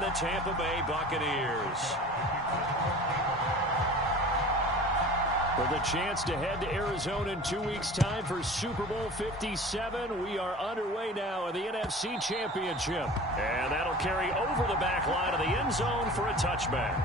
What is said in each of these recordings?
and the Tampa Bay Buccaneers. For the chance to head to Arizona in 2 weeks' time for Super Bowl 57, we are underway now in the NFC Championship. And that'll carry over the back line of the end zone for a touchback.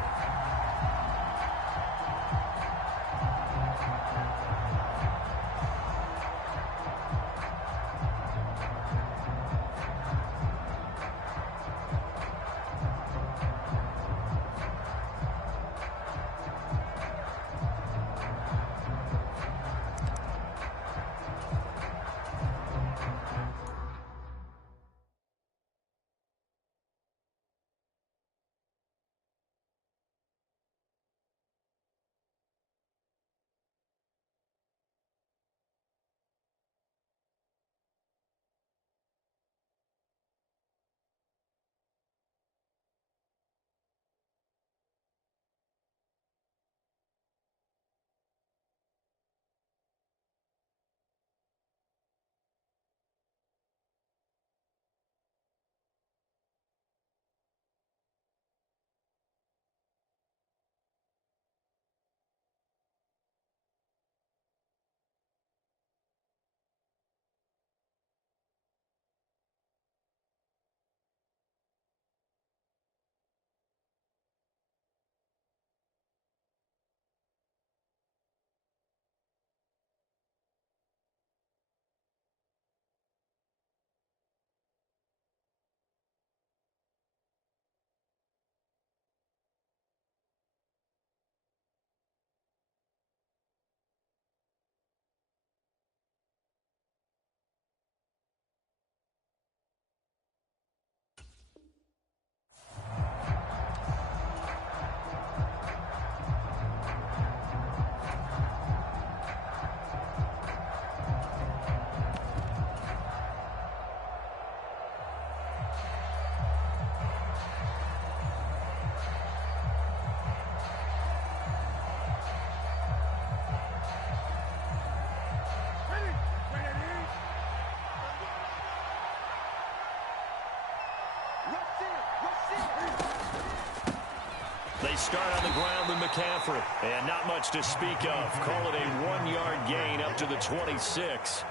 They start on the ground with McCaffrey. And not much to speak of. Call it a 1-yard gain up to the 26.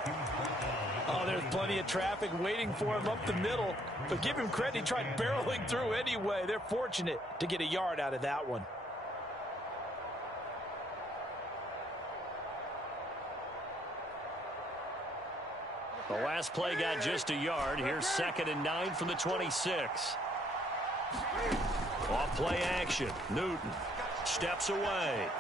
Oh, there's plenty of traffic waiting for him up the middle. But give him credit, he tried barreling through anyway. They're fortunate to get a yard out of that one. The last play got just a yard. Here's 2nd and 9 from the 26. Off play action. Newton steps away.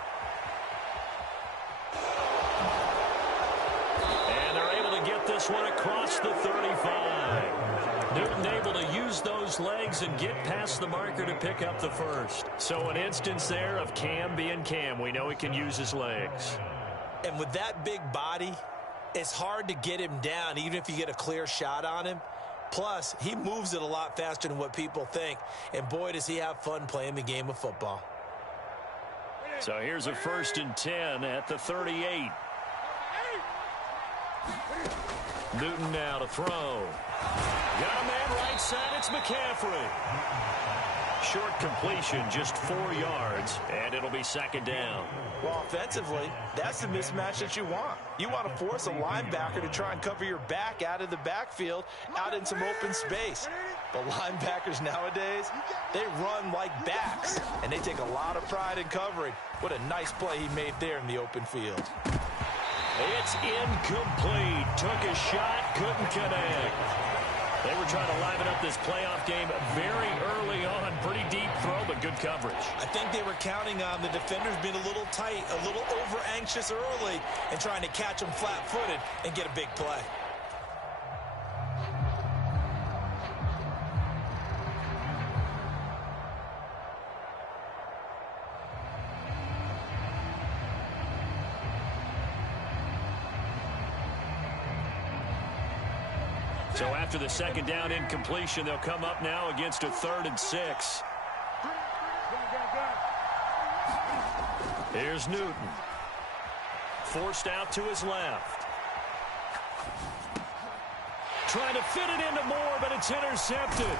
And they're able to get this one across the 35. Newton able to use those legs and get past the marker to pick up the first. So an instance there of Cam being Cam. We know he can use his legs. And with that big body, it's hard to get him down even if you get a clear shot on him. Plus, he moves it a lot faster than what people think. And boy, does he have fun playing the game of football. So here's a 1st and 10 at the 38. Newton now to throw. Got a man right side. It's McCaffrey. Short completion, just 4 yards, and it'll be 2nd down. Well, offensively, that's the mismatch that you want. You want to force a linebacker to try and cover your back out of the backfield, out in some open space. But linebackers nowadays, they run like backs, and they take a lot of pride in covering. What a nice play he made there in the open field. It's incomplete. Took a shot, couldn't connect. They were trying to liven up this playoff game very early on. Pretty deep throw, but good coverage. I think they were counting on the defenders being a little tight, a little over-anxious early, and trying to catch them flat-footed and get a big play. So after the 2nd down incompletion, they'll come up now against a 3rd and 6. Here's Newton. Forced out to his left. Trying to fit it into Moore, but it's intercepted.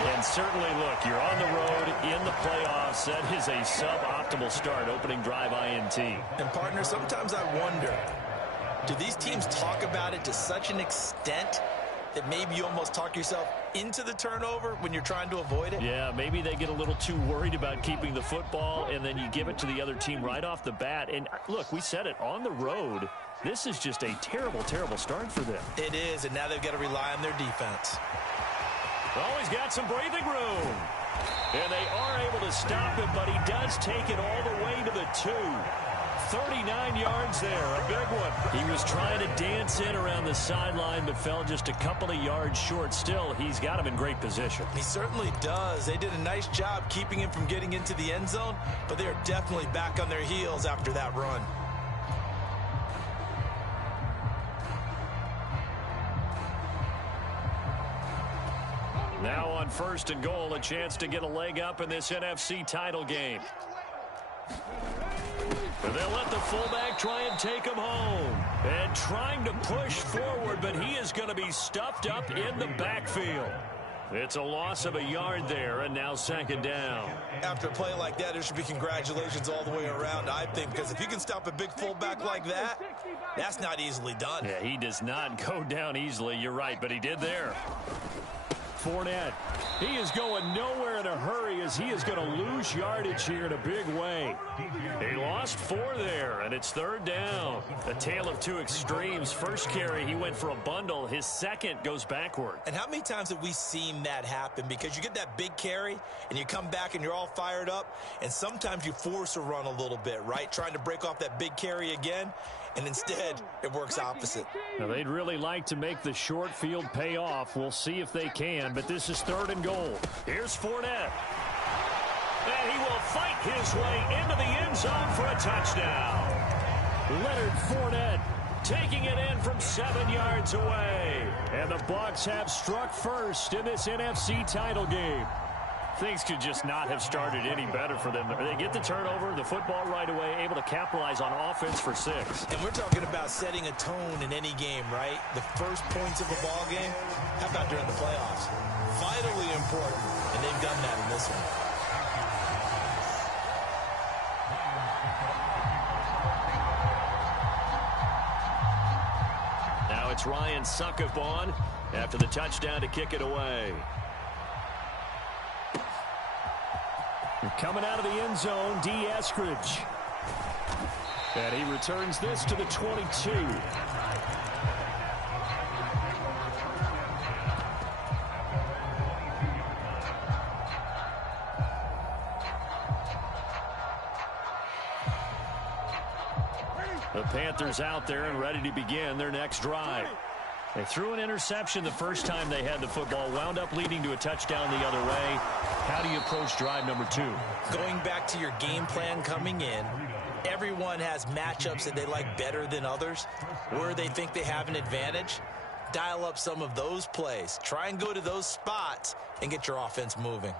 And certainly, look, you're on the road in the playoffs. That is a suboptimal start, opening drive INT. And, partner, sometimes I wonder, do these teams talk about it to such an extent that maybe you almost talk yourself into the turnover when you're trying to avoid it? Yeah, maybe they get a little too worried about keeping the football, and then you give it to the other team right off the bat. And, look, we said it, on the road, this is just a terrible, terrible start for them. It is, and now they've got to rely on their defense. Always got some breathing room. And they are able to stop him, but he does take it all the way to the 2. 39 yards there, a big one. He was trying to dance in around the sideline, but fell just a couple of yards short. Still, he's got him in great position. He certainly does. They did a nice job keeping him from getting into the end zone, but they're definitely back on their heels after that run. Now on 1st and goal, a chance to get a leg up in this NFC title game. And they'll let the fullback try and take him home. And trying to push forward, but he is going to be stuffed up in the backfield. It's a loss of a yard there, and now 2nd down. After a play like that, there should be congratulations all the way around, I think, because if you can stop a big fullback like that, that's not easily done. Yeah, he does not go down easily. You're right, but he did there. Fournette. He is going nowhere in a hurry as he is going to lose yardage here in a big way. He lost 4 there, and it's 3rd down. A tale of two extremes. First carry, he went for a bundle. His second goes backward. And how many times have we seen that happen? Because you get that big carry, and you come back and you're all fired up, and sometimes you force a run a little bit, right? Trying to break off that big carry again. And instead, it works opposite. Now, they'd really like to make the short field pay off. We'll see if they can, but this is 3rd and goal. Here's Fournette. And he will fight his way into the end zone for a touchdown. Leonard Fournette taking it in from 7 yards away. And the Bucs have struck first in this NFC title game. Things could just not have started any better for them. They get the turnover, the football right away, able to capitalize on offense for 6. And we're talking about setting a tone in any game, right? The first points of a ball game, how about during the playoffs? Vitally important, and they've done that in this one. Now it's Ryan Suckup after the touchdown to kick it away. Coming out of the end zone, D. Eskridge. And he returns this to the 22. The Panthers out there and ready to begin their next drive. They threw an interception the first time they had the football, wound up leading to a touchdown the other way. How do you approach drive number 2? Going back to your game plan coming in, everyone has matchups that they like better than others, where they think they have an advantage. Dial up some of those plays. Try and go to those spots and get your offense moving.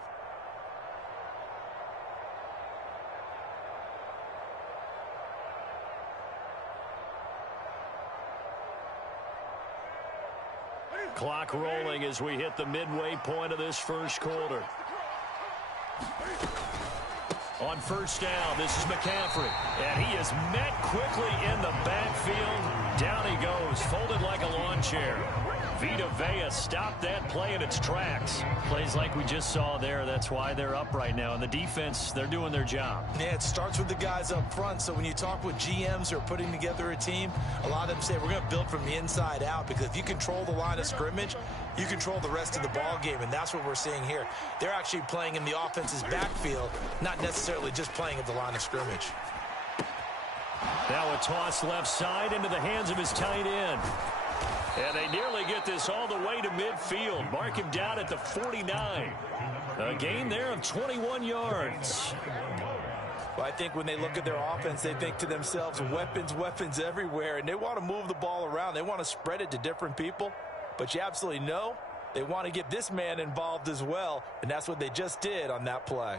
Clock rolling as we hit the midway point of this first quarter. On 1st down, this is McCaffrey. And he is met quickly in the backfield. Down he goes, folded like a lawn chair. Vita Vea stopped that play in its tracks. Plays like we just saw there. That's why they're up right now. And the defense, they're doing their job. Yeah, it starts with the guys up front. So when you talk with GMs who are putting together a team, a lot of them say we're going to build from the inside out, because if you control the line of scrimmage, you control the rest of the ball game, and that's what we're seeing here. They're actually playing in the offense's backfield, not necessarily just playing at the line of scrimmage. Now a toss left side into the hands of his tight end. And they nearly get this all the way to midfield. Mark him down at the 49. A gain there of 21 yards. Well, I think when they look at their offense, they think to themselves, weapons, weapons everywhere, and they want to move the ball around. They want to spread it to different people. But you absolutely know they want to get this man involved as well, and that's what they just did on that play.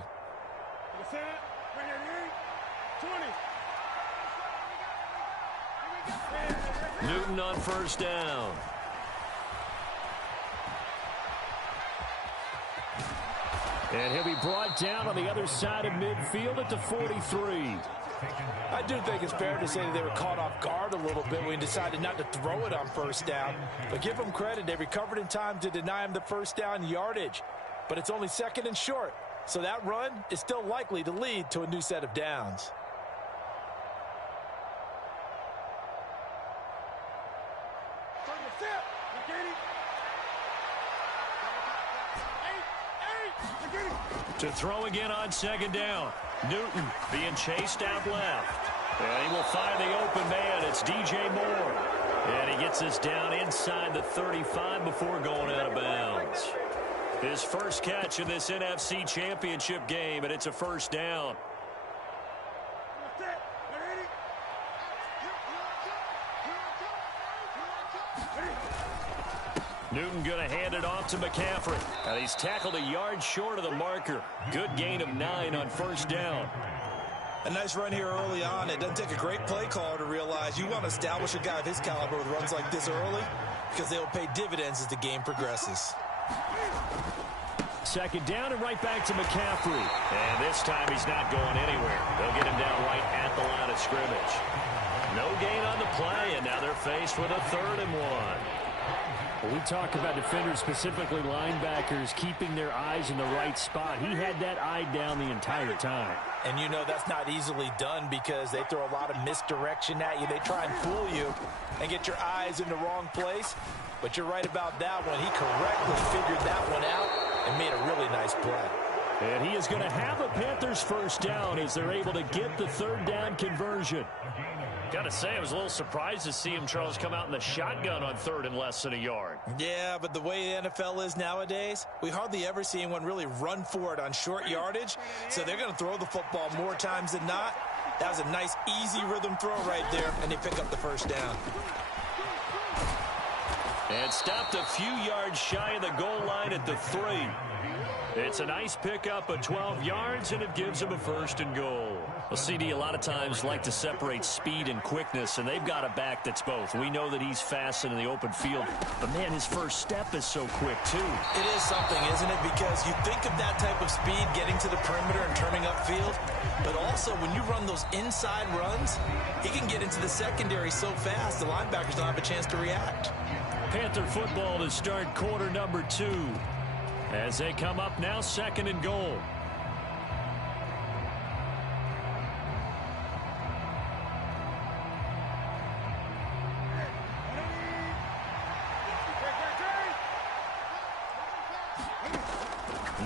Newton on 1st down. And he'll be brought down on the other side of midfield at the 43. I do think it's fair to say that they were caught off guard a little bit when he decided not to throw it on first down. But give them credit. They recovered in time to deny him the first down yardage. But it's only second and short. So that run is still likely to lead to a new set of downs. To throw again on second down. Newton being chased out left. And he will find the open man. It's DJ Moore. And he gets this down inside the 35 before going out of bounds. His first catch in this NFC Championship game, and it's a first down. Newton going to hand it off to McCaffrey. And he's tackled a yard short of the marker. Good gain of 9 on first down. A nice run here early on. It doesn't take a great play caller to realize you want to establish a guy of his caliber with runs like this early because they will pay dividends as the game progresses. Second down and right back to McCaffrey. And this time he's not going anywhere. They'll get him down right at the line of scrimmage. No gain on the play, and now they're faced with a 3rd and 1. Well, we talk about defenders, specifically linebackers, keeping their eyes in the right spot. He had that eye down the entire time. And you know that's not easily done because they throw a lot of misdirection at you. They try and fool you and get your eyes in the wrong place. But you're right about that one. He correctly figured that one out and made a really nice play. And he is going to have a Panthers first down as they're able to get the 3rd down conversion. Got to say, I was a little surprised to see him, Charles, come out in the shotgun on 3rd and less than a yard. Yeah, but the way the NFL is nowadays, we hardly ever see anyone really run for it on short yardage. So they're going to throw the football more times than not. That was a nice, easy rhythm throw right there, and they pick up the first down. And stopped a few yards shy of the goal line at the 3. It's a nice pickup of 12 yards, and it gives them a 1st and goal. Well, CD, a lot of times like to separate speed and quickness, and they've got a back that's both. We know that he's fast in the open field, but, man, his first step is so quick, too. It is something, isn't it? Because you think of that type of speed getting to the perimeter and turning upfield, but also when you run those inside runs, he can get into the secondary so fast the linebackers don't have a chance to react. Panther football to start quarter number 2. As they come up now, 2nd and goal.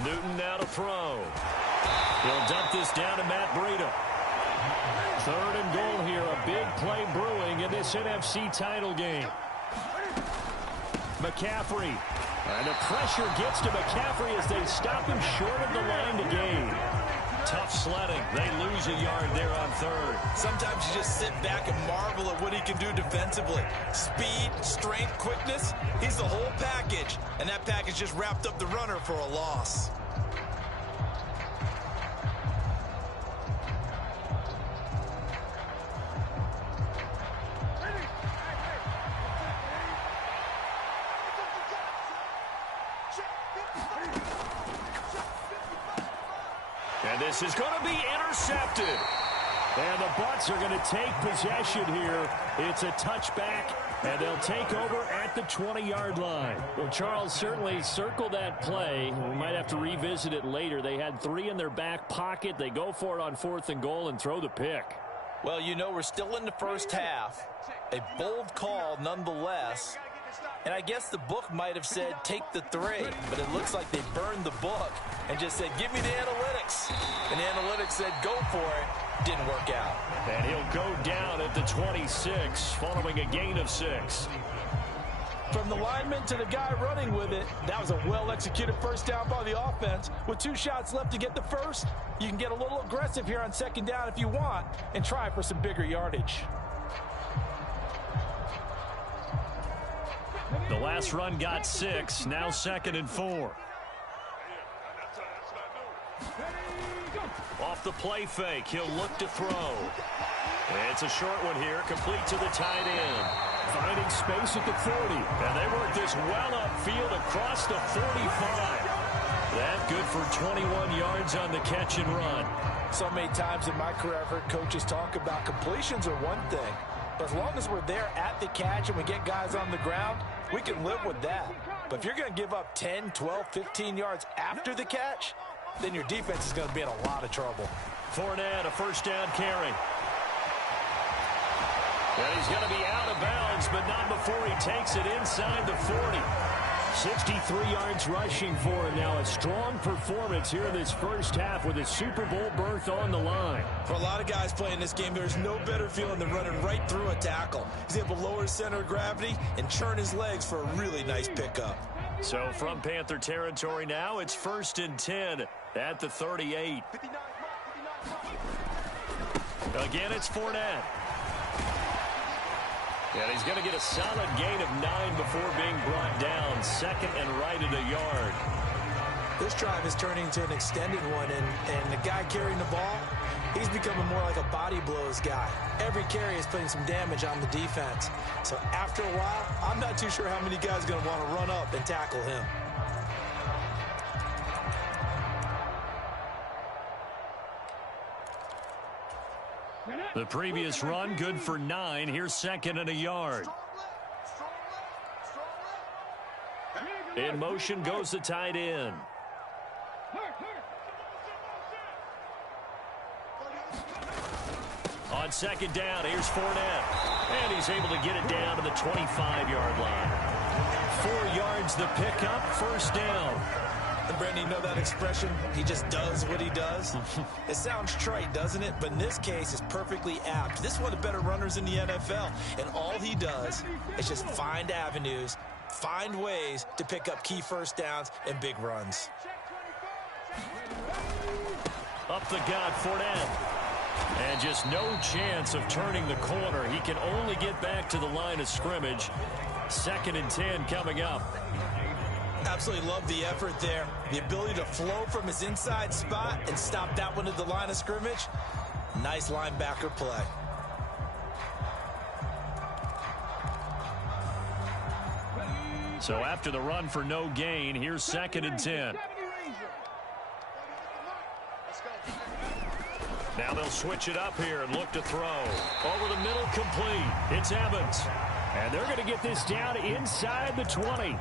Newton now to throw. He'll dump this down to Matt Breida. 3rd and goal here. A big play brewing in this NFC title game. McCaffrey. And the pressure gets to McCaffrey as they stop him short of the line to gain. Tough sledding. They lose a yard there on 3rd. Sometimes you just sit back and marvel at what he can do defensively. Speed, strength, quickness. He's the whole package. And that package just wrapped up the runner for a loss. And this is going to be intercepted. And the Bucs are going to take possession here. It's a touchback, and they'll take over at the 20-yard line. Well, Charles, certainly circle that play. We might have to revisit it later. They had 3 in their back pocket. They go for it on 4th and goal and throw the pick. Well, you know, we're still in the first half. A bold call nonetheless. And I guess the book might have said take the 3, but it looks like they burned the book and just said, give me the analytics. And the analytics said, go for it. Didn't work out. And he'll go down at the 26 following a gain of 6. From the lineman to the guy running with it, that was a well-executed first down by the offense. With 2 shots left to get the first, you can get a little aggressive here on 2nd down if you want and try for some bigger yardage. The last run got 6, now 2nd and 4. Off the play fake, he'll look to throw. It's a short one here, complete to the tight end. Finding space at the 40, and they work this well upfield across the 45. That good for 21 yards on the catch and run. So many times in my career, I've heard coaches talk about completions are one thing. But as long as we're there at the catch and we get guys on the ground, we can live with that. But if you're going to give up 10, 12, 15 yards after the catch, then your defense is going to be in a lot of trouble. Fournette, a first down carry. And he's going to be out of bounds, but not before he takes it inside the 40. 63 yards rushing for him now. A strong performance here in this first half with a Super Bowl berth on the line. For a lot of guys playing this game, there's no better feeling than running right through a tackle. He's able to lower his center of gravity and churn his legs for a really nice pickup. So from Panther territory now, it's 1st and 10 at the 38. Again, it's Fournette. And he's going to get a solid gain of 9 before being brought down. 2nd and right at a yard. This drive is turning into an extended one, and the guy carrying the ball, he's becoming more like a body blows guy. Every carry is putting some damage on the defense. So after a while, I'm not too sure how many guys are going to want to run up and tackle him. The previous run, good for 9. Here's 2nd and a yard. In motion goes the tight end. On 2nd down, here's Fournette. And he's able to get it down to the 25-yard line. 4 yards the pickup, 1st down. And Brandon, you know that expression, he just does what he does? It sounds trite, doesn't it? But in this case, it's perfectly apt. This is one of the better runners in the NFL. And all he does is just find avenues, find ways to pick up key first downs and big runs. Up the gut, Fournette. And just no chance of turning the corner. He can only get back to the line of scrimmage. 2nd and 10 coming up. Absolutely love the effort there. The ability to flow from his inside spot and stop that one at the line of scrimmage. Nice linebacker play. So after the run for no gain, here's 2nd and 10. Now they'll switch it up here and look to throw. Over the middle, complete. It's Evans. And they're going to get this down inside the 20.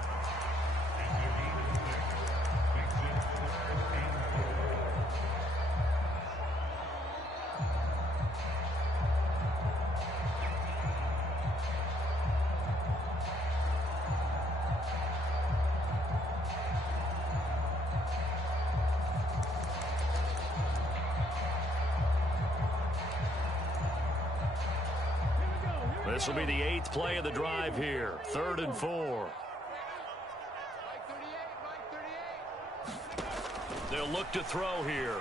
This will be the 8th play of the drive here. 3rd and 4. They'll look to throw here.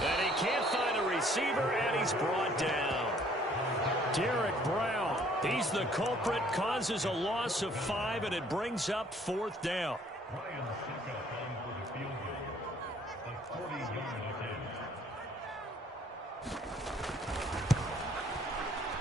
And he can't find a receiver, and he's brought down. Derek Brown, he's the culprit, causes a loss of 5, and it brings up 4th down.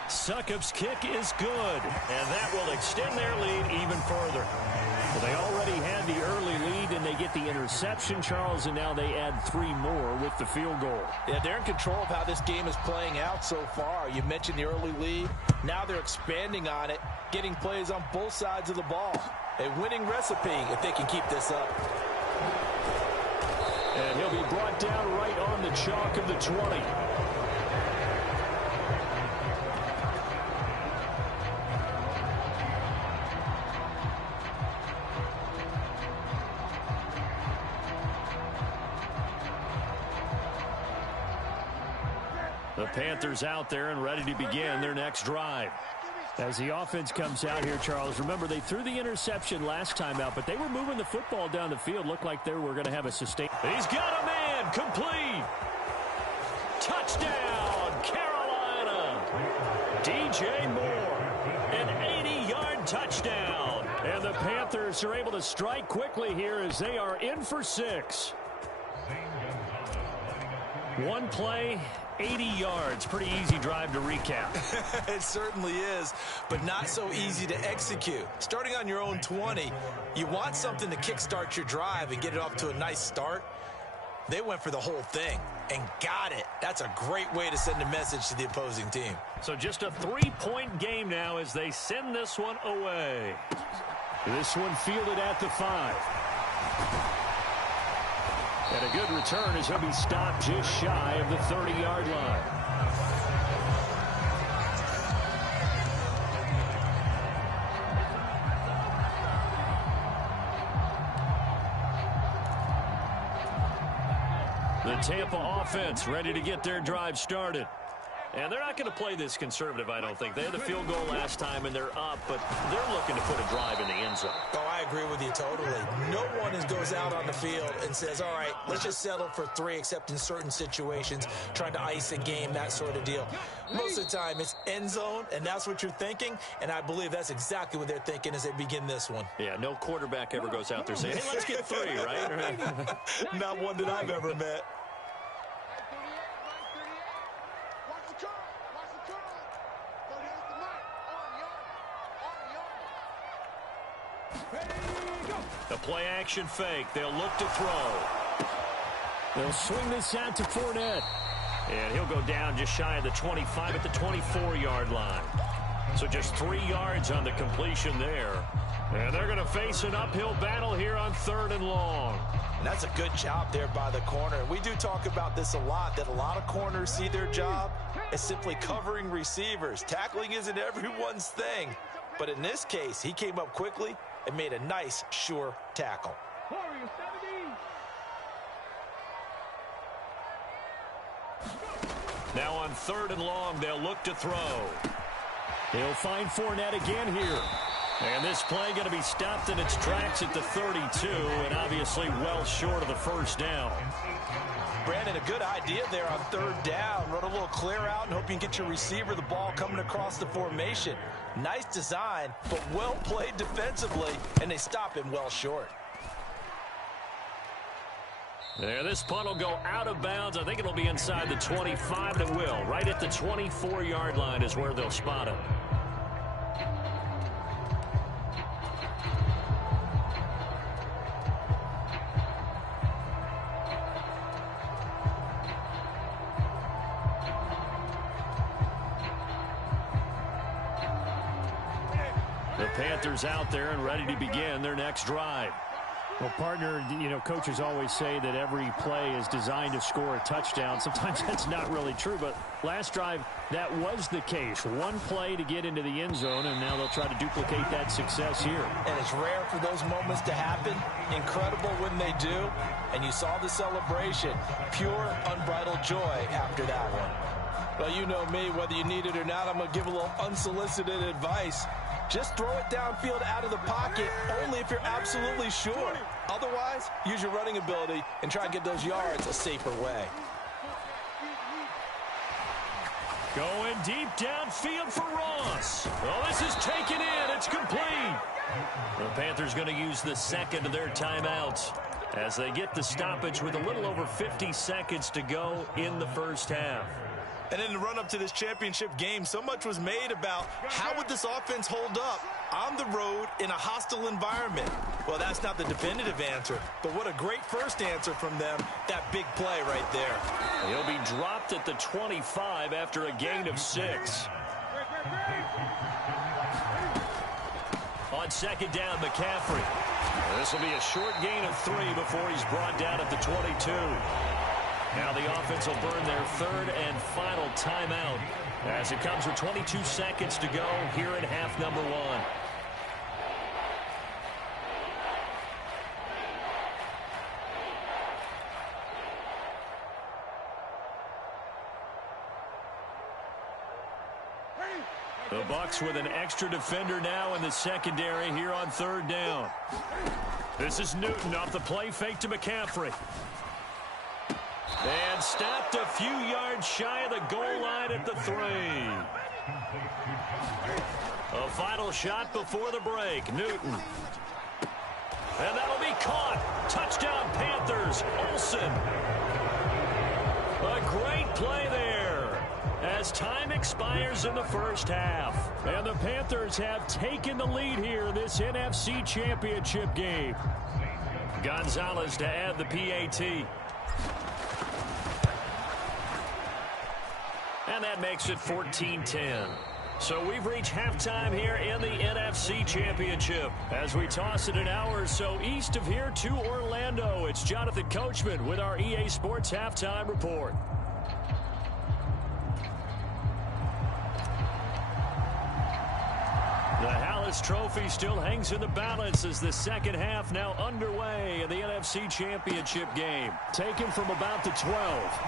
Succop's kick is good, and that will extend their lead even further. Well, they already had the early lead, and they get the interception, Charles, and now they add 3 more with the field goal. Yeah, they're in control of how this game is playing out so far. You mentioned the early lead. Now they're expanding on it, getting plays on both sides of the ball. A winning recipe if they can keep this up. And he'll be brought down right on the chalk of the 20. The Panthers out there and ready to begin their next drive. As the offense comes out here, Charles, remember they threw the interception last time out, but they were moving the football down the field. Looked like they were going to have a sustain. He's got a man, complete. Touchdown, Carolina. DJ Moore, an 80-yard touchdown. And the Panthers are able to strike quickly here as they are in for 6. One play 80 yards. Pretty easy drive to recap. It certainly is, but not so easy to execute. Starting on your own 20, you want something to kickstart your drive and get it off to a nice start. They went for the whole thing and got it. That's a great way to send a message to the opposing team. So just a 3-point game now as they send this one away. This one fielded at the 5. And a good return as he'll be stopped just shy of the 30-yard line. The Tampa offense ready to get their drive started. And they're not going to play this conservative, I don't think. They had the field goal last time, and they're up, but they're looking to put a drive in the end zone. Oh, I agree with you totally. No one goes out on the field and says, all right, let's just settle for 3, except in certain situations, trying to ice a game, that sort of deal. Most of the time, it's end zone, and that's what you're thinking, and I believe that's exactly what they're thinking as they begin this one. Yeah, no quarterback ever goes out there saying, hey, let's get 3, right? Not one that I've ever met. The play action fake. They'll look to throw. They'll swing this out to Fournette. And he'll go down just shy of the 25 at the 24-yard line. So just 3 yards on the completion there. And they're going to face an uphill battle here on 3rd and long. And that's a good job there by the corner. We do talk about this a lot, that a lot of corners see their job as simply covering receivers. Tackling isn't everyone's thing. But in this case, he came up quickly and made a nice, sure tackle. Now on 3rd and long, they'll look to throw. He'll find Fournette again here. And this play going to be stopped in its tracks at the 32, and obviously well short of the first down. Brandon, a good idea there on 3rd down. Run a little clear out and hope you can get your receiver the ball coming across the formation. Nice design, but well played defensively, and they stop him well short. There, this punt will go out of bounds. I think it'll be inside the 25. It will. Right at the 24-yard line is where they'll spot him. The Panthers out there and ready to begin their next drive. Well, partner, coaches always say that every play is designed to score a touchdown. Sometimes that's not really true, but last drive, that was the case. One play to get into the end zone, and now they'll try to duplicate that success here. And it's rare for those moments to happen. Incredible when they do. And you saw the celebration. Pure, unbridled joy after that one. Well, you know me, whether you need it or not, I'm going to give a little unsolicited advice. Just throw it downfield out of the pocket only if you're absolutely sure. Otherwise, use your running ability and try and get those yards a safer way. Going deep downfield for Ross. Well, this is taken in. It's complete. The Panthers going to use the second of their timeouts as they get the stoppage with a little over 50 seconds to go in the first half. And in the run-up to this championship game, so much was made about how would this offense hold up on the road in a hostile environment. Well, that's not the definitive answer, but what a great first answer from them, that big play right there. He'll be dropped at the 25 after a gain of 6. On 2nd down, McCaffrey. This will be a short gain of 3 before he's brought down at the 22. Now the offense will burn their 3rd and final timeout as it comes with 22 seconds to go here in half number 1. The Bucs with an extra defender now in the secondary here on 3rd down. This is Newton off the play fake to McCaffrey. And stopped a few yards shy of the goal line at the 3. A final shot before the break. Newton. And that'll be caught. Touchdown Panthers. Olsen. A great play there as time expires in the first half. And the Panthers have taken the lead here in this NFC Championship game. Gonzalez to add the PAT. And that makes it 14-10. So we've reached halftime here in the NFC Championship. As we toss it an hour or so east of here to Orlando, it's Jonathan Coachman with our EA Sports Halftime Report. The Hallis Trophy still hangs in the balance as the second half now underway in the NFC Championship game. Taken from about the 12.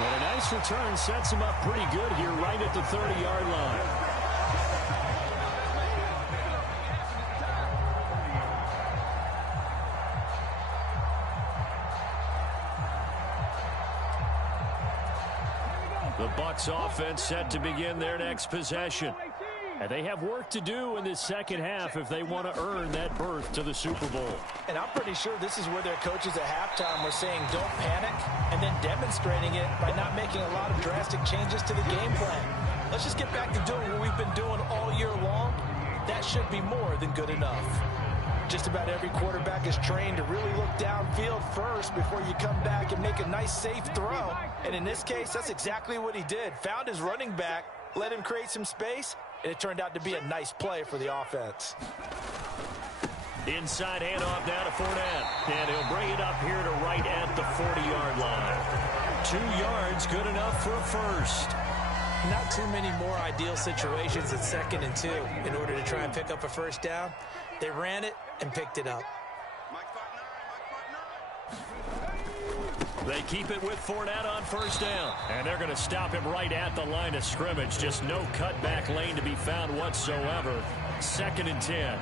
And a nice return sets him up pretty good here right at the 30-yard line. The Bucs offense set to begin their next possession. And they have work to do in this second half if they want to earn that berth to the Super Bowl. And I'm pretty sure this is where their coaches at halftime were saying don't panic, and then demonstrating it by not making a lot of drastic changes to the game plan. Let's just get back to doing what we've been doing all year long. That should be more than good enough. Just about every quarterback is trained to really look downfield first before you come back and make a nice, safe throw. And in this case, that's exactly what he did. Found his running back, let him create some space, and it turned out to be a nice play for the offense. Inside handoff down to Fournette. And he'll bring it up here to right at the 40-yard line. 2 yards, good enough for a first. Not too many more ideal situations at 2nd and 2 in order to try and pick up a first down. They ran it and picked it up. They keep it with Fournette on first down. And they're going to stop him right at the line of scrimmage. Just no cutback lane to be found whatsoever. 2nd and 10.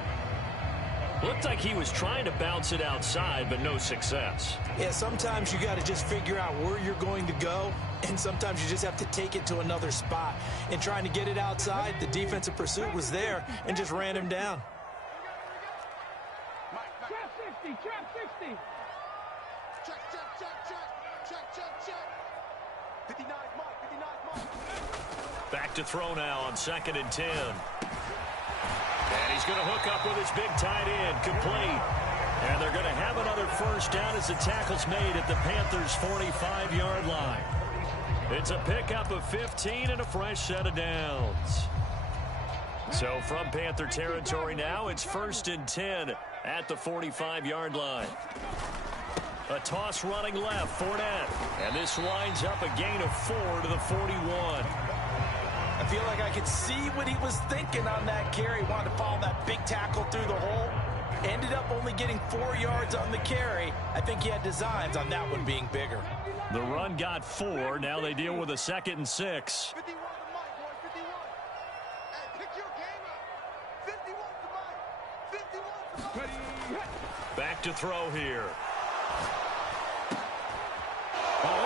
Looked like he was trying to bounce it outside, but no success. Yeah, sometimes you got to just figure out where you're going to go, and sometimes you just have to take it to another spot. And trying to get it outside, the defensive pursuit was there and just ran him down. Trap 60, trap 60. Check. 59 mark. Back to throw now on 2nd and 10. And he's going to hook up with his big tight end, complete. And they're going to have another first down as the tackle's made at the Panthers' 45-yard line. It's a pickup of 15 and a fresh set of downs. So from Panther territory now, it's 1st and 10 at the 45-yard line. A toss running left, Fournette. And this lines up a gain of 4 to the 41. I feel like I could see what he was thinking on that carry. Wanted to follow that big tackle through the hole. Ended up only getting 4 yards on the carry. I think he had designs on that one being bigger. The run got 4. Now they deal with a 2nd and 6. 51 to Mike, boy, 51. Hey, pick your game up. 51 to Mike. 51 to Mike. Back to throw here.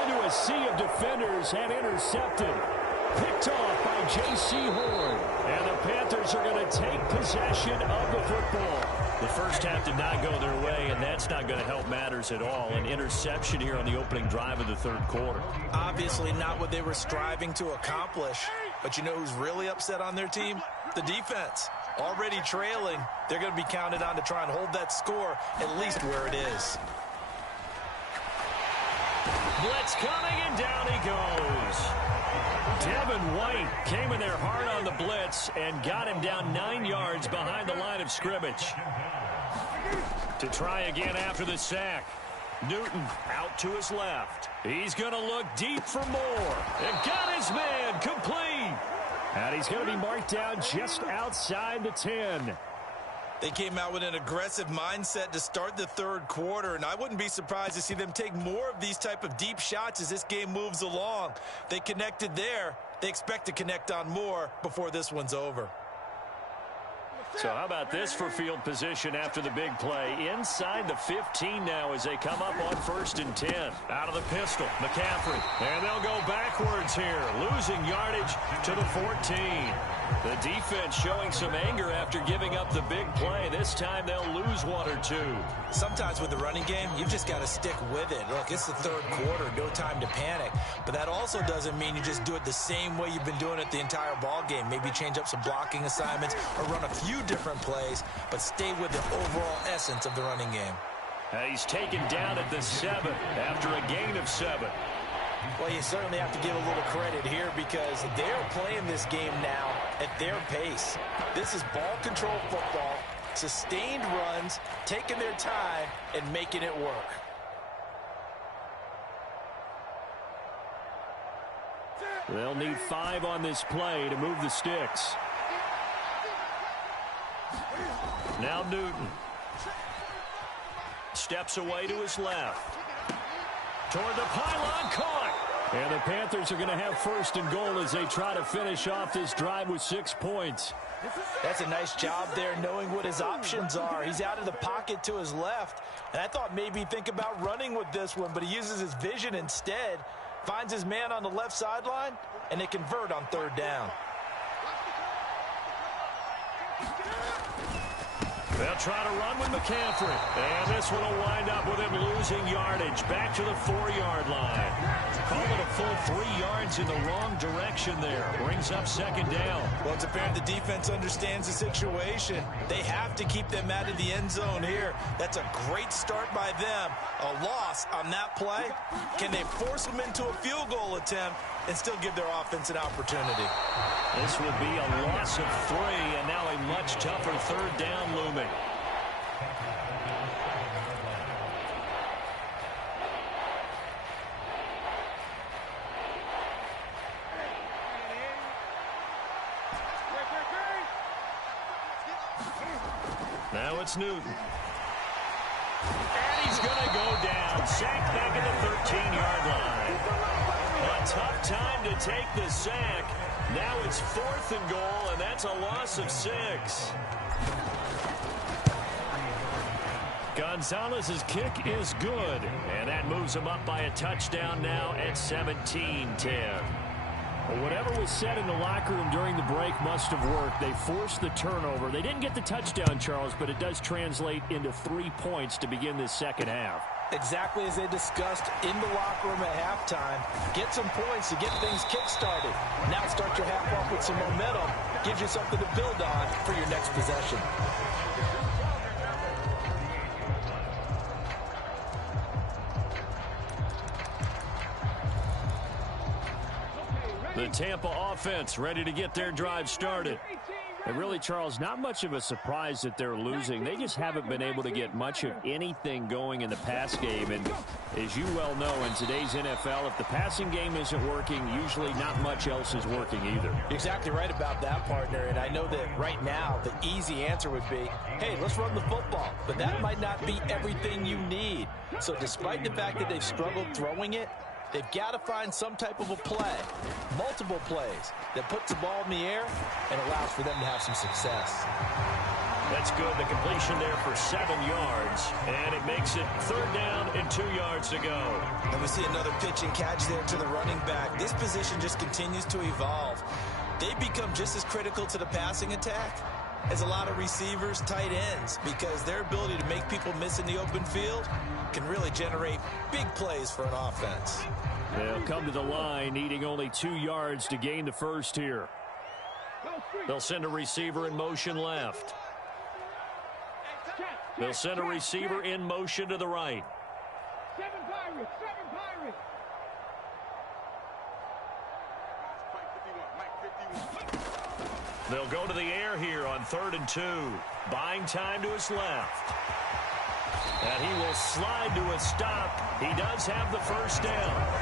Into a sea of defenders and intercepted. Picked off by J.C. Horn. And the Panthers are going to take possession of the football. The first half did not go their way, and that's not going to help matters at all. An interception here on the opening drive of the third quarter. Obviously not what they were striving to accomplish. But you know who's really upset on their team? The defense. Already trailing. They're going to be counted on to try and hold that score at least where it is. Blitz coming, and down he goes. Devin White came in there hard on the blitz and got him down 9 yards behind the line of scrimmage. To try again after the sack. Newton out to his left. He's going to look deep for more. And got his man complete. And he's going to be marked down just outside the 10. They came out with an aggressive mindset to start the third quarter, and I wouldn't be surprised to see them take more of these type of deep shots as this game moves along. They connected there. They expect to connect on more before this one's over. So how about this for field position after the big play? Inside the 15 now as they come up on 1st and 10. Out of the pistol, McCaffrey. And they'll go backwards here, losing yardage to the 14. The defense showing some anger after giving up the big play. This time they'll lose 1 or 2. Sometimes with the running game, you've just got to stick with it. Look, it's the 3rd quarter, no time to panic. But that also doesn't mean you just do it the same way you've been doing it the entire ball game. Maybe change up some blocking assignments or run a few different plays, but stay with the overall essence of the running game. He's taken down at the 7 after a gain of 7. Well, you certainly have to give a little credit here because they're playing this game now at their pace. This is ball control football, sustained runs, taking their time and making it work. They'll need 5 on this play to move the sticks. Now Newton. Steps away to his left. Toward the pylon, caught. And the Panthers are going to have 1st and goal as they try to finish off this drive with 6 points. That's a nice job there knowing what his options are. He's out of the pocket to his left. And I thought maybe think about running with this one, but he uses his vision instead. Finds his man on the left sideline, and they convert on 3rd down. They'll try to run with McCaffrey. And this one will wind up with him losing yardage. Back to the 4-yard line. Call it a full 3 yards in the wrong direction there. Brings up 2nd down. Well, it's apparent the defense understands the situation. They have to keep them out of the end zone here. That's a great start by them. A loss on that play. Can they force them into a field goal attempt and still give their offense an opportunity? This would be a loss of 3, and now a much tougher 3rd down looming. Now it's Newton. And he's going to go down. Sacked back at the 13-yard line. A tough time to take the sack. Now it's 4th and goal, and that's a loss of 6. Gonzalez's kick is good, and that moves him up by a touchdown now at 17-10. Whatever was said in the locker room during the break must have worked. They forced the turnover. They didn't get the touchdown, Charles, but it does translate into 3 points to begin this 2nd half. Exactly as they discussed in the locker room at halftime. Get some points to get things kick-started. Now start your half off with some momentum. Gives you something to build on for your next possession. The Tampa offense ready to get their drive started. And really, Charles, not much of a surprise that they're losing. They just haven't been able to get much of anything going in the pass game. And as you well know, in today's NFL, if the passing game isn't working, usually not much else is working either. You're exactly right about that, partner. And I know that right now the easy answer would be, hey, let's run the football. But that might not be everything you need. So despite the fact that they've struggled throwing it, they've got to find some type of a play, multiple plays, that puts the ball in the air and allows for them to have some success. That's good. The completion there for 7 yards, and it makes it 3rd down and 2 yards to go. And we see another pitch and catch there to the running back. This position just continues to evolve. They become just as critical to the passing attack as a lot of receivers, tight ends, because their ability to make people miss in the open field can really generate big plays for an offense. They'll come to the line, needing only 2 yards to gain the first here. They'll send a receiver in motion left. They'll send a receiver in motion to the right. They'll go to the air here on 3rd and 2. Buying time to his left. And he will slide to a stop. He does have the first down.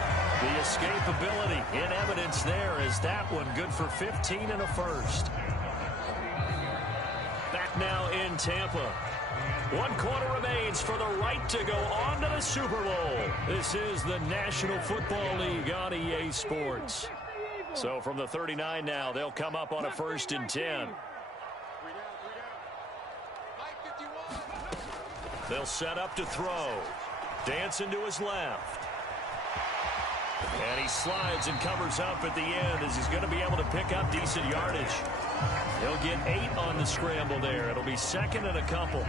The escapability in evidence there as that one good for 15 and a first. Back now in Tampa. 1 quarter remains for the right to go on to the Super Bowl. This is the National Football League on EA Sports. So from the 39 now, they'll come up on a 1st and 10. They'll set up to throw. Dancing to his left. And he slides and covers up at the end as he's going to be able to pick up decent yardage. He'll get 8 on the scramble there. It'll be second and a couple.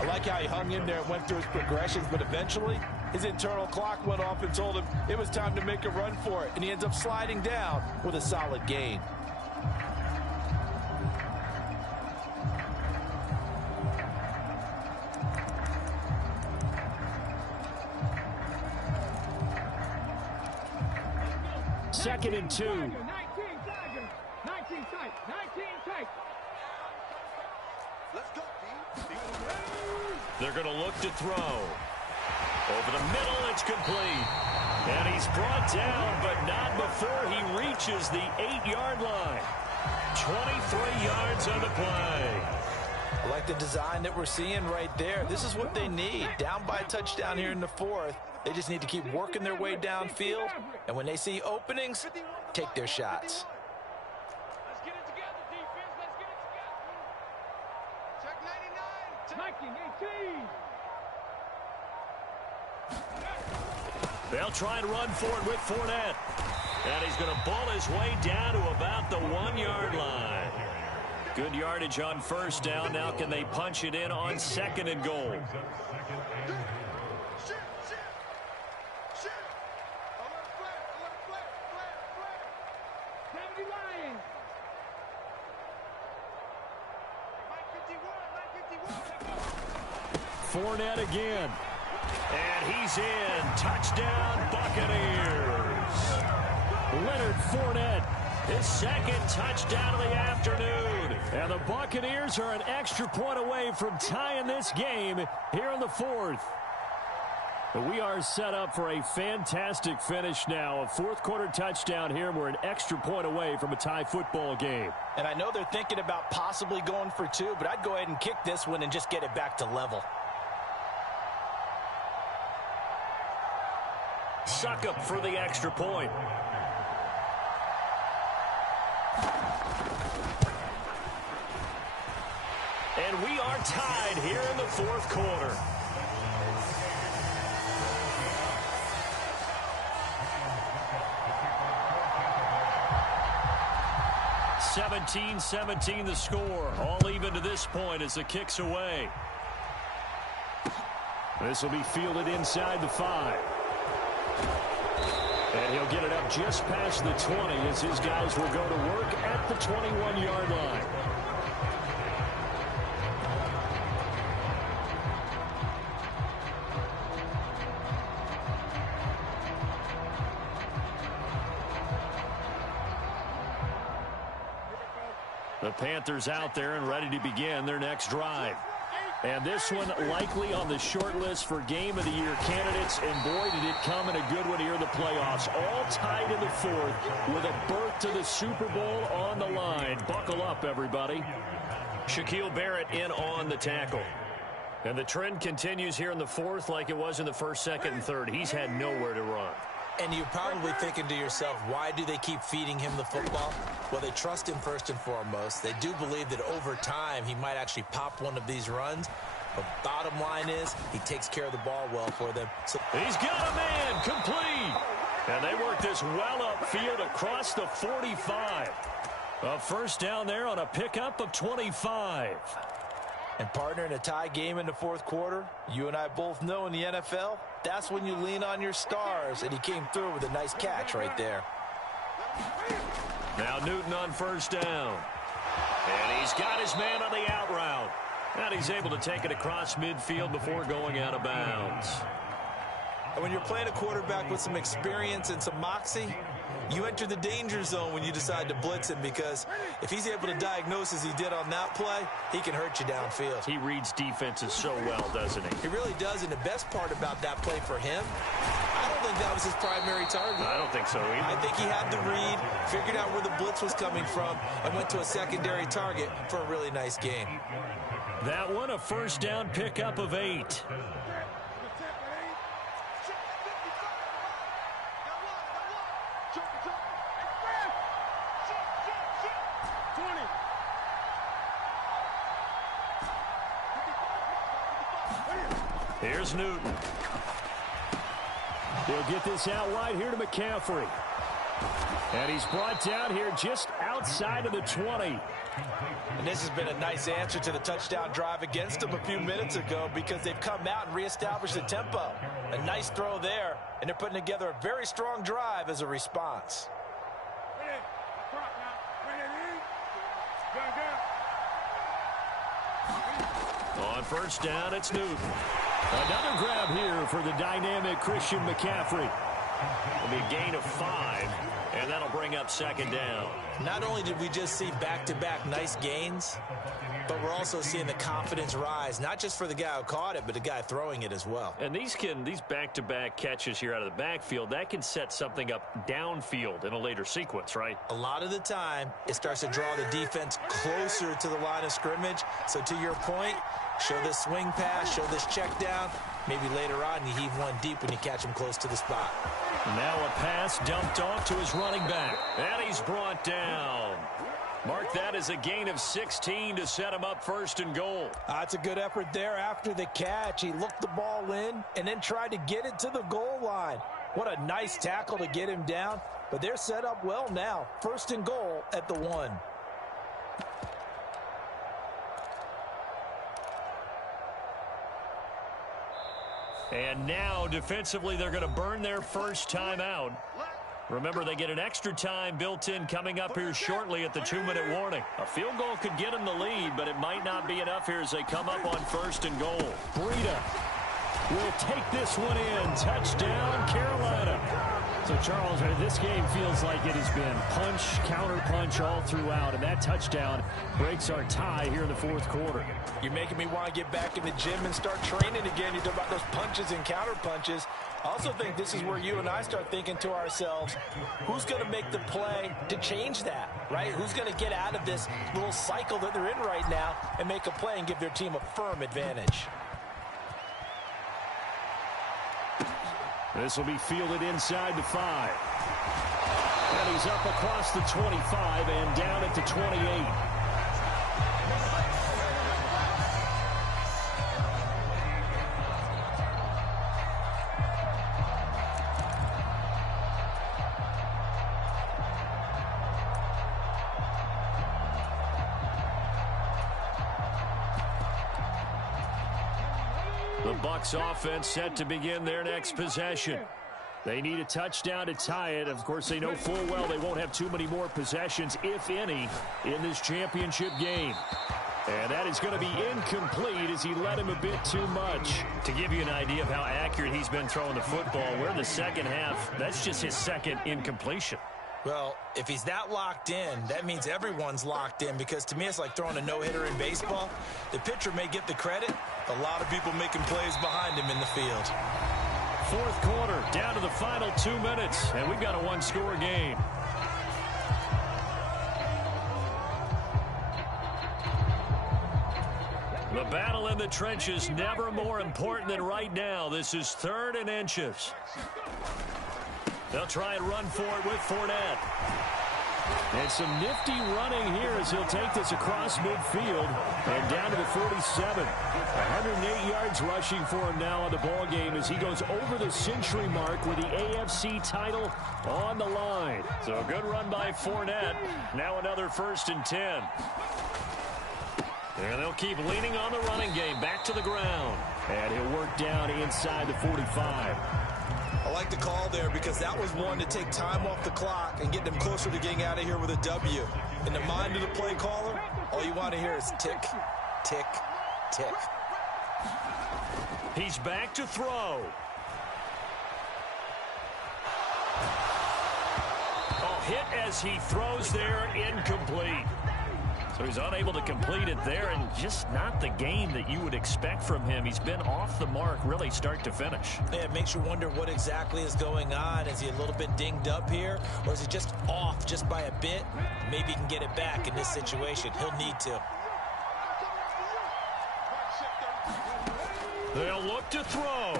I like how he hung in there and went through his progressions, but eventually his internal clock went off and told him it was time to make a run for it, and he ends up sliding down with a solid gain. Second and 2. 19 tight. Let's go, D. They're going to look to throw. Over the middle, it's complete. And he's brought down, but not before he reaches the 8-yard line. 23 yards on the play. I like the design that we're seeing right there. This is what they need. Down by a touchdown here in the 4th. They just need to keep working their way downfield. And when they see openings, take their shots. Let's get it together, defense. Let's get it together. Check 99. 18. They'll try and run for it with Fournette. And he's going to ball his way down to about the 1-yard line. Good yardage on first down. Now can they punch it in on second and goal? Fournette again. And he's in. Touchdown, Buccaneers. Leonard Fournette, his second touchdown of the afternoon. And the Buccaneers are an extra point away from tying this game here in the 4th. We are set up for a fantastic finish now. A 4th-quarter touchdown here. We're an extra point away from a tie football game. And I know they're thinking about possibly going for 2, but I'd go ahead and kick this one and just get it back to level. Suckup for the extra point. And we are tied here in the 4th quarter. (17-17) the score. All even to this point as the kick's away. This will be fielded inside the 5. And he'll get it up just past the 20 as his guys will go to work at the 21-yard line. The Panthers out there and ready to begin their next drive. And this one likely on the short list for Game of the Year candidates. And boy, did it come in a good one here in the playoffs. All tied in the 4th with a berth to the Super Bowl on the line. Buckle up, everybody. Shaquille Barrett in on the tackle. And the trend continues here in the 4th like it was in the 1st, 2nd, and 3rd. He's had nowhere to run. And you're probably thinking to yourself, why do they keep feeding him the football? Well, they trust him first and foremost. They do believe that over time he might actually pop one of these runs. But bottom line is he takes care of the ball well for them. So he's got a man complete. And they work this well upfield across the 45. A first down there on a pickup of 25. And partner, in a tie game in the 4th quarter, you and I both know in the NFL, that's when you lean on your stars. And he came through with a nice catch right there. Now Newton on first down. And he's got his man on the out route. And he's able to take it across midfield before going out of bounds. And when you're playing a quarterback with some experience and some moxie, you enter the danger zone when you decide to blitz him, because if he's able to diagnose as he did on that play, he can hurt you downfield. He reads defenses so well, doesn't he? He really does, and the best part about that play for him, I don't think that was his primary target. I don't think so either. I think he had the read, figured out where the blitz was coming from, and went to a secondary target for a really nice game. That one, a first down pickup of 8. Here's Newton. He'll get this out wide here to McCaffrey. And he's brought down here just outside of the 20. And this has been a nice answer to the touchdown drive against them a few minutes ago because they've come out and reestablished the tempo. A nice throw there, and they're putting together a very strong drive as a response. On first down, it's Newton. Another grab here for the dynamic Christian McCaffrey. It'll be a gain of 5, and that'll bring up second down. Not only did we just see back-to-back nice gains, but we're also seeing the confidence rise, not just for the guy who caught it, but the guy throwing it as well. And these back-to-back catches here out of the backfield, that can set something up downfield in a later sequence, right? A lot of the time, it starts to draw the defense closer to the line of scrimmage. So to your point, show this swing pass, show this check down. Maybe later on you heave one deep when you catch him close to the spot. Now a pass dumped off to his running back. And he's brought down. Mark that as a gain of 16 to set him up first and goal. That's a good effort there after the catch. He looked the ball in and then tried to get it to the goal line. What a nice tackle to get him down. But they're set up well now. First and goal at the 1. And now, defensively, they're going to burn their first time out. Remember, they get an extra time built in coming up here shortly at the 2-minute warning. A field goal could get them the lead, but it might not be enough here as they come up on first and goal. Breida will take this one in. Touchdown, Carolina. So, Charles, this game feels like it has been punch, counter-punch all throughout, and that touchdown breaks our tie here in the fourth quarter. You're making me want to get back in the gym and start training again. You talk about those punches and counter-punches. I also think this is where you and I start thinking to ourselves, who's going to make the play to change that, right? Who's going to get out of this little cycle that they're in right now and make a play and give their team a firm advantage? This will be fielded inside the 5. And he's up across the 25 and down at the 28. The Bucs offense set to begin their next possession. They need a touchdown to tie it. Of course, they know full well they won't have too many more possessions, if any, in this championship game. And that is going to be incomplete as he led him a bit too much. To give you an idea of how accurate he's been throwing the football, we're in the second half. That's just his second incompletion. Well, if he's that locked in, that means everyone's locked in, because to me it's like throwing a no-hitter in baseball. The pitcher may get the credit. A lot of people making plays behind him in the field. Fourth quarter, down to the final 2 minutes, and we've got a one-score game. The battle in the trenches, never more important than right now. This is 3rd and inches. They'll try and run for it with Fournette. And some nifty running here as he'll take this across midfield and down to the 47. 108 yards rushing for him now on the ball game as he goes over the century mark with the AFC title on the line. So a good run by Fournette. Now another 1st and 10. And they'll keep leaning on the running game back to the ground. And he'll work down inside the 45. I like the call there because that was one to take time off the clock and get them closer to getting out of here with a W. In the mind of the play caller, all you want to hear is tick, tick, tick. He's back to throw. Oh, hit as he throws there, incomplete. So he's unable to complete it there, and just not the game that you would expect from him. He's been off the mark really start to finish. Yeah, it makes you wonder what exactly is going on. Is he a little bit dinged up here, or is he just off just by a bit? Maybe he can get it back in this situation. He'll need to. They'll look to throw.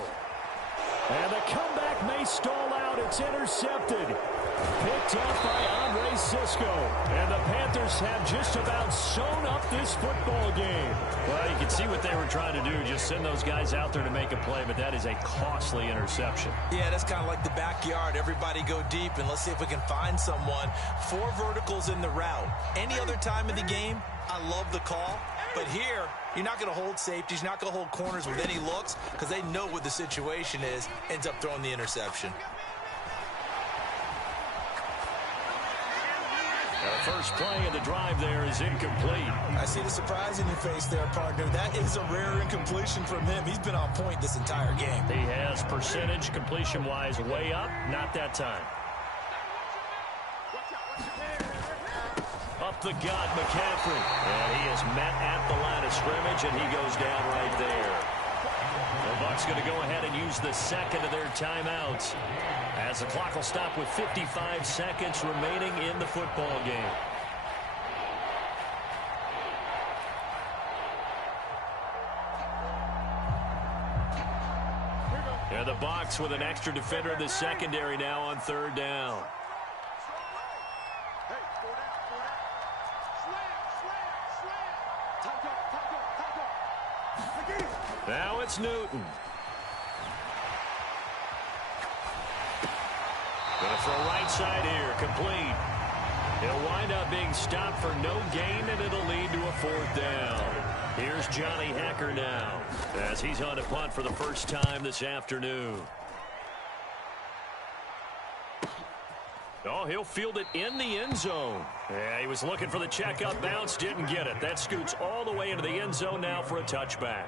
And the comeback may stall out but it's intercepted. Picked up by Andre Sisco. And the Panthers have just about sewn up this football game. Well, you can see what they were trying to do. Just send those guys out there to make a play, but that is a costly interception. Yeah, that's kind of like the backyard. Everybody go deep, and let's see if we can find someone. 4 verticals in the route. Any other time of the game, I love the call. But here, you're not going to hold safeties. You're not going to hold corners with any looks because they know what the situation is. Ends up throwing the interception. The first play of the drive there is incomplete. I see the surprise in your face there, partner. That is a rare incompletion from him. He's been on point this entire game. He has percentage completion-wise way up. Not that time. Up the gut, McCaffrey. And he is met at the line of scrimmage, and he goes down right there. The Bucs going to go ahead and use the second of their timeouts, as the clock will stop with 55 seconds remaining in the football game. And the Bucs with an extra defender in the secondary now on third down. Now it's Newton. Going to throw right side here, complete. He'll wind up being stopped for no gain, and it'll lead to a 4th down. Here's Johnny Hecker now, as he's on to punt for the first time this afternoon. Oh, he'll field it in the end zone. Yeah, he was looking for the checkup bounce, didn't get it. That scoots all the way into the end zone now for a touchback.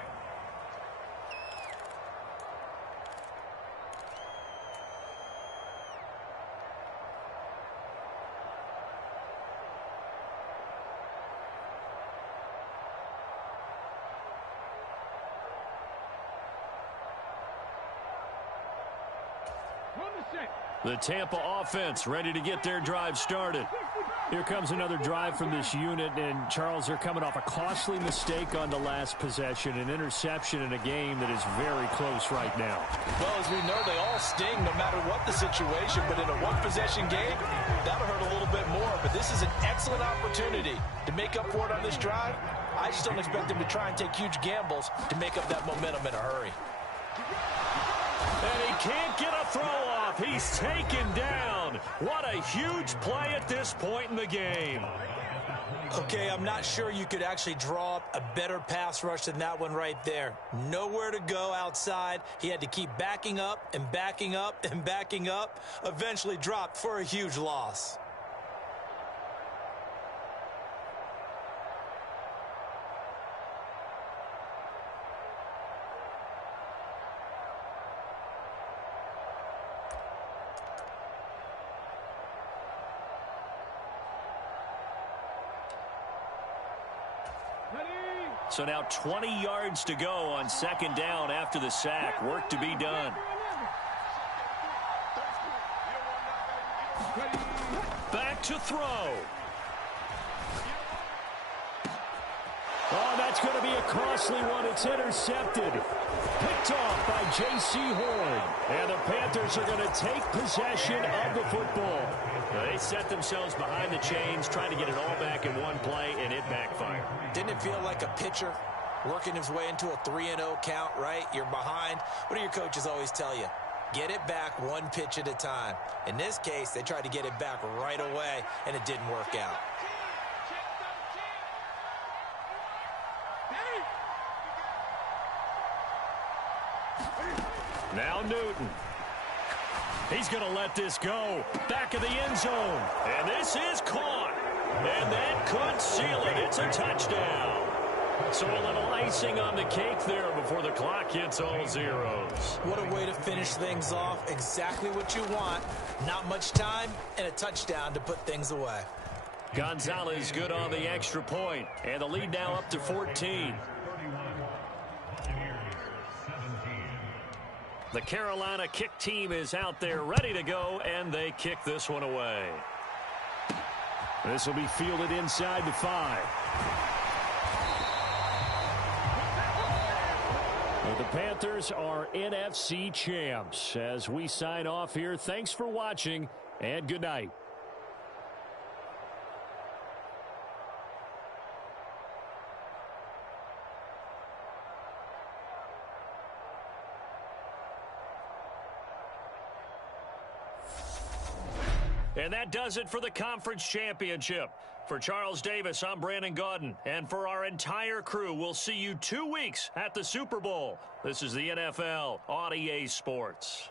The Tampa offense ready to get their drive started. Here comes another drive from this unit, and Charles, they're coming off a costly mistake on the last possession, an interception in a game that is very close right now. Well, as we know, they all sting no matter what the situation, but in a one-possession game, that'll hurt a little bit more. But this is an excellent opportunity to make up for it on this drive. I just don't expect them to try and take huge gambles to make up that momentum in a hurry. And he can't get a throw off. He's taken down. What a huge play at this point in the game. Okay, I'm not sure you could actually draw up a better pass rush than that one right there. Nowhere to go outside. He had to keep backing up and backing up and backing up. Eventually dropped for a huge loss. So now 20 yards to go on second down after the sack. Work to be done. Back to throw. Oh, that's going to be a costly one. It's intercepted. Picked off by J.C. Horn. And the Panthers are going to take possession of the football. They set themselves behind the chains, trying to get it all back in one play, and it backfired. Didn't it feel like a pitcher working his way into a 3-0 count, right? You're behind. What do your coaches always tell you? Get it back one pitch at a time. In this case, they tried to get it back right away, and it didn't work out. Now Newton. He's going to let this go. Back of the end zone. And this is caught. And that could seal it. It's a touchdown. So a little icing on the cake there before the clock hits all zeros. What a way to finish things off. Exactly what you want. Not much time and a touchdown to put things away. Gonzalez good on the extra point. And the lead now up to 14. The Carolina kick team is out there ready to go, and they kick this one away. This will be fielded inside the 5. The Panthers are NFC champs. As we sign off here, thanks for watching, and good night. And that does it for the conference championship. For Charles Davis, I'm Brandon Gaudin. And for our entire crew, we'll see you 2 weeks at the Super Bowl. This is the NFL on EA Sports.